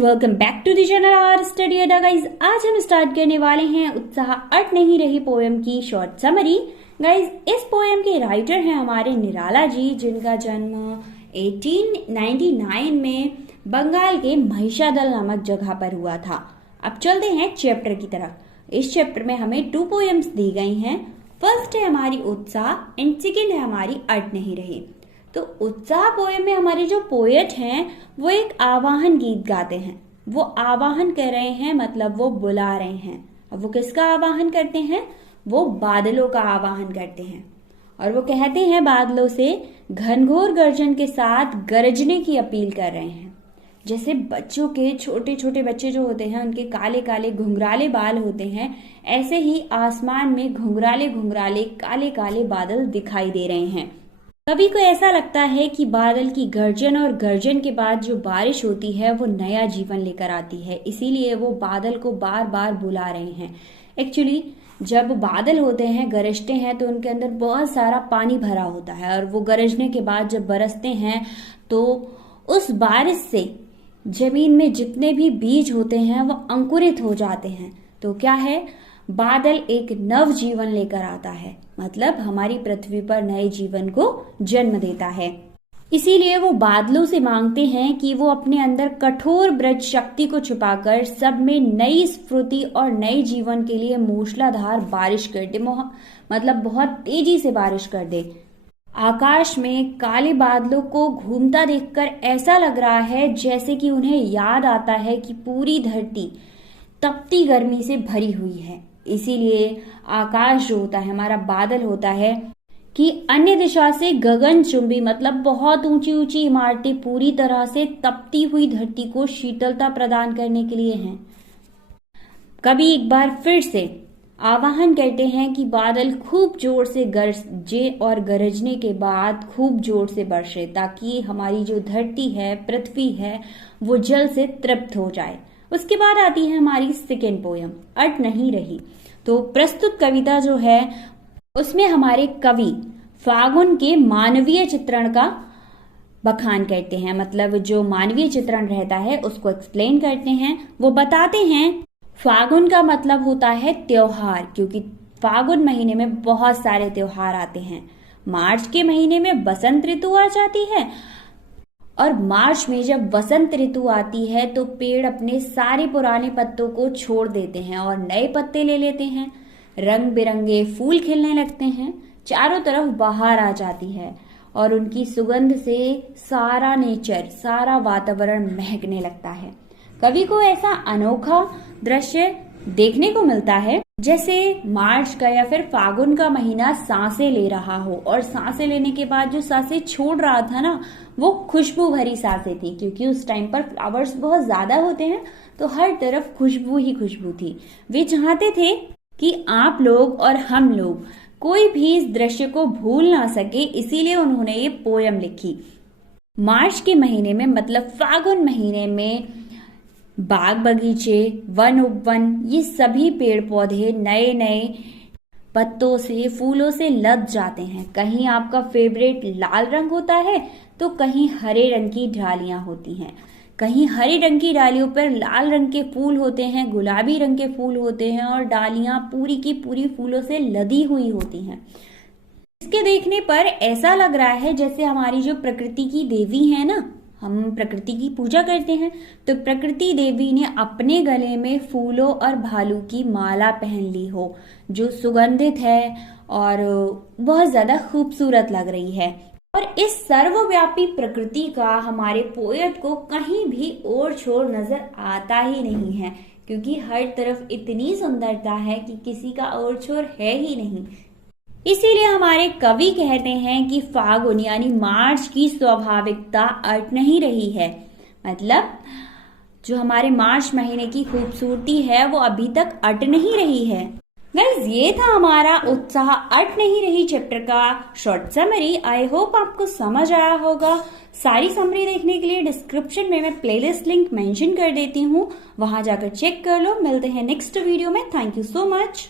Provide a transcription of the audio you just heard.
Welcome back to the channel our study Adda guys. आज हम start करने वाले हैं उत्साह अट नहीं रही पोएम की शॉर्ट समरी। गाइज, इस पोएम के राइटर हैं हमारे निराला जी, जिनका जन्म 1899 में बंगाल के महिषादल नामक जगह पर हुआ था। अब चलते हैं चैप्टर की तरफ। इस चैप्टर में हमें 2 पोएम्स दी गई हैं। फर्स्ट है हमारी उत्साह एंड सेकेंड है हमारी अट नहीं रही। तो उत्साह पोएम में हमारे जो पोएट हैं वो एक आवाहन गीत गाते हैं। वो आवाहन कर रहे हैं, मतलब वो बुला रहे हैं। अब वो किसका आवाहन करते हैं? वो बादलों का आवाहन करते हैं और वो कहते हैं बादलों से घनघोर गर्जन के साथ गरजने की अपील कर रहे हैं। जैसे बच्चों के छोटे छोटे बच्चे जो होते हैं उनके काले काले घुंघराले बाल होते हैं, ऐसे ही आसमान में घुंघराले घुंघराले काले काले बादल दिखाई दे रहे हैं। कभी को ऐसा लगता है कि बादल की गर्जन और गर्जन के बाद जो बारिश होती है वो नया जीवन लेकर आती है, इसीलिए वो बादल को बार बार बुला रहे हैं। एक्चुअली जब बादल होते हैं, गरजते हैं, तो उनके अंदर बहुत सारा पानी भरा होता है और वो गरजने के बाद जब बरसते हैं तो उस बारिश से जमीन में जितने भी बीज होते हैं वो अंकुरित हो जाते हैं। तो क्या है, बादल एक नव जीवन लेकर आता है, मतलब हमारी पृथ्वी पर नए जीवन को जन्म देता है। इसीलिए वो बादलों से मांगते हैं कि वो अपने अंदर कठोर ब्रज शक्ति को छुपाकर सब में नई स्फूर्ति और नए जीवन के लिए मूसलाधार बारिश कर दे, मतलब बहुत तेजी से बारिश कर दे। आकाश में काले बादलों को घूमता देखकर ऐसा लग रहा है जैसे कि उन्हें याद आता है कि पूरी धरती तपती गर्मी से भरी हुई है। इसीलिए आकाश जो होता है, हमारा बादल होता है, कि अन्य दिशा से गगनचुंबी, मतलब बहुत ऊंची ऊंची इमारतें पूरी तरह से तपती हुई धरती को शीतलता प्रदान करने के लिए हैं। कभी एक बार फिर से आवाहन करते हैं कि बादल खूब जोर से गरजे और गरजने के बाद खूब जोर से बरसे, ताकि हमारी जो धरती है, पृथ्वी है, वो जल से तृप्त हो जाए। उसके बाद आती है हमारी सेकेंड पोयम अट नहीं रही। तो प्रस्तुत कविता जो है उसमें हमारे कवि फागुन के मानवीय चित्रण का बखान करते हैं, मतलब जो मानवीय चित्रण रहता है उसको एक्सप्लेन करते हैं। वो बताते हैं फागुन का मतलब होता है त्योहार, क्योंकि फागुन महीने में बहुत सारे त्योहार आते हैं। मार्च के महीने में बसंत ऋतु आ जाती है और मार्च में जब वसंत ऋतु आती है तो पेड़ अपने सारे पुराने पत्तों को छोड़ देते हैं और नए पत्ते ले लेते हैं। रंग बिरंगे फूल खिलने लगते हैं, चारों तरफ बहार आ जाती है और उनकी सुगंध से सारा नेचर, सारा वातावरण महकने लगता है। कवि को ऐसा अनोखा दृश्य देखने को मिलता है जैसे मार्च का या फिर फागुन का महीना सांसें ले रहा हो, और सांसें लेने के बाद जो सांसें छोड़ रहा था ना, वो खुशबू भरी सांसें थी, क्योंकि उस टाइम पर फ्लावर्स बहुत ज्यादा होते हैं तो हर तरफ खुशबू ही खुशबू थी। वे चाहते थे कि आप लोग और हम लोग कोई भी इस दृश्य को भूल ना सके, इसीलिए उन्होंने ये पोयम लिखी। मार्च के महीने में, मतलब फागुन महीने में, बाग बगीचे, वन उपवन, ये सभी पेड़ पौधे नए नए पत्तों से, फूलों से लद जाते हैं। कहीं आपका फेवरेट लाल रंग होता है तो कहीं हरे रंग की डालियां होती हैं। कहीं हरे रंग की डालियों पर लाल रंग के फूल होते हैं, गुलाबी रंग के फूल होते हैं और डालियां पूरी की पूरी फूलों से लदी हुई होती हैं। इसके देखने पर ऐसा लग रहा है जैसे हमारी जो प्रकृति की देवी है ना, हम प्रकृति की पूजा करते हैं, तो प्रकृति देवी ने अपने गले में फूलों और भालू की माला पहन ली हो, जो सुगंधित है और बहुत ज्यादा खूबसूरत लग रही है। और इस सर्वव्यापी प्रकृति का हमारे पोएट को कहीं भी ओर छोर नजर आता ही नहीं है, क्योंकि हर तरफ इतनी सुंदरता है कि किसी का ओर छोर है ही नहीं। इसीलिए हमारे कवि कहते हैं कि फागुन यानी मार्च की स्वाभाविकता अट नहीं रही है, मतलब जो हमारे मार्च महीने की खूबसूरती है वो अभी तक अट नहीं रही है। गाइस, ये था हमारा उत्साह अट नहीं रही चैप्टर का शॉर्ट समरी। आई होप आपको समझ आया होगा। सारी समरी देखने के लिए डिस्क्रिप्शन में मैं प्लेलिस्ट लिंक मेंशन कर देती हूँ, वहां जाकर चेक कर लो। मिलते हैं नेक्स्ट वीडियो में। Thank you so much.